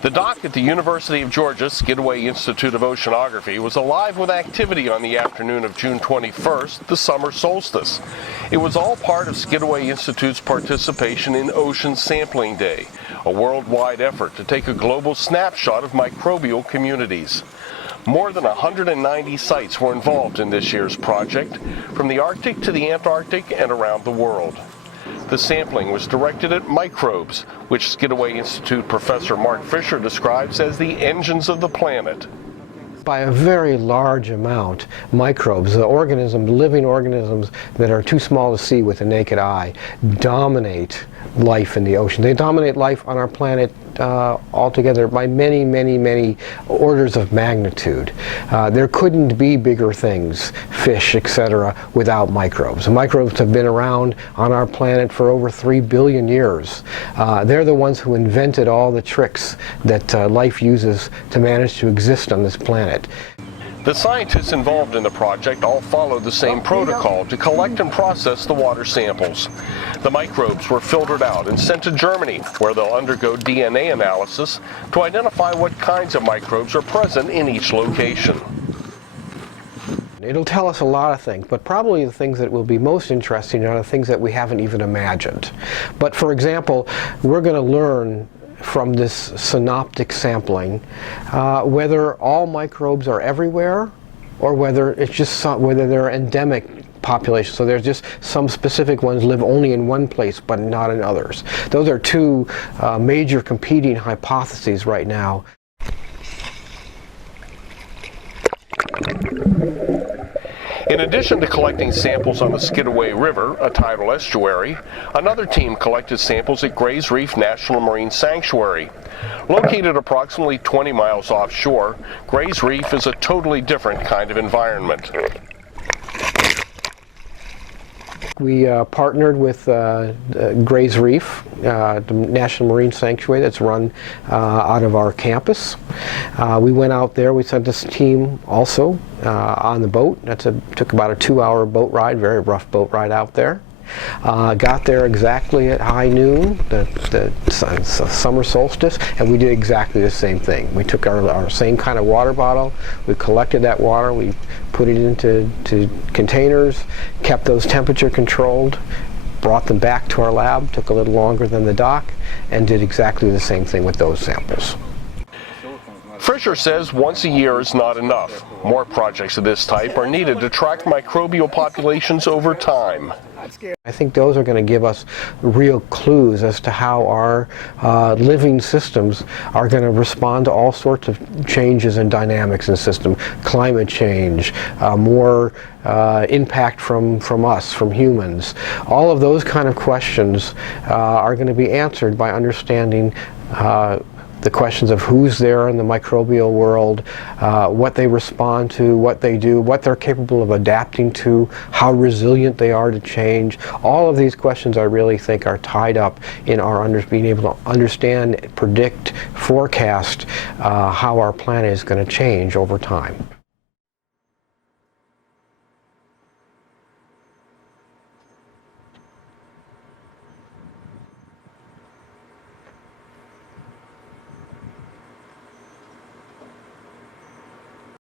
The dock at the University of Georgia Skidaway Institute of Oceanography was alive with activity on the afternoon of June 21st, the summer solstice. It was all part of Skidaway Institute's participation in Ocean Sampling Day, a worldwide effort to take a global snapshot of microbial communities. More than 190 sites were involved in this year's project, from the Arctic to the Antarctic and around the world. The sampling was directed at microbes, which Skidaway Institute professor Mark Fisher describes as the engines of the planet. By a very large amount, microbes, the organisms, living organisms that are too small to see with the naked eye, dominate life in the ocean. They dominate life on our planet altogether by many, many, many orders of magnitude. There couldn't be bigger things, fish, etc., without microbes. The microbes have been around on our planet for over 3 billion years. They're the ones who invented all the tricks that life uses to manage to exist on this planet. The scientists involved in the project all followed the same protocol to collect and process the water samples. The microbes were filtered out and sent to Germany, where they'll undergo DNA analysis to identify what kinds of microbes are present in each location. It'll tell us a lot of things, but probably the things that will be most interesting are the things that we haven't even imagined. But for example, we're going to learn from this synoptic sampling whether all microbes are everywhere or whether it's just whether they're endemic populations. So there's just some specific ones live only in one place but not in others. Those are two major competing hypotheses right now. In addition to collecting samples on the Skidaway River, a tidal estuary, another team collected samples at Gray's Reef National Marine Sanctuary. Located approximately 20 miles offshore, Gray's Reef is a totally different kind of environment. We partnered with Gray's Reef, the National Marine Sanctuary that's run out of our campus. We went out there, we sent this team also on the boat. Took about a 2-hour boat ride, very rough boat ride out there. Got there exactly at high noon, the summer solstice, and we did exactly the same thing. We took our same kind of water bottle, we collected that water, we put it into containers, kept those temperature controlled, brought them back to our lab, took a little longer than the dock, and did exactly the same thing with those samples. Fisher says once a year is not enough. More projects of this type are needed to track microbial populations over time. I think those are going to give us real clues as to how our living systems are going to respond to all sorts of changes in dynamics in the system. Climate change, more impact from us, from humans. All of those kind of questions are going to be answered by understanding the questions of who's there in the microbial world, what they respond to, what they do, what they're capable of adapting to, how resilient they are to change. All of these questions I really think are tied up in our being able to understand, predict, forecast how our planet is going to change over time.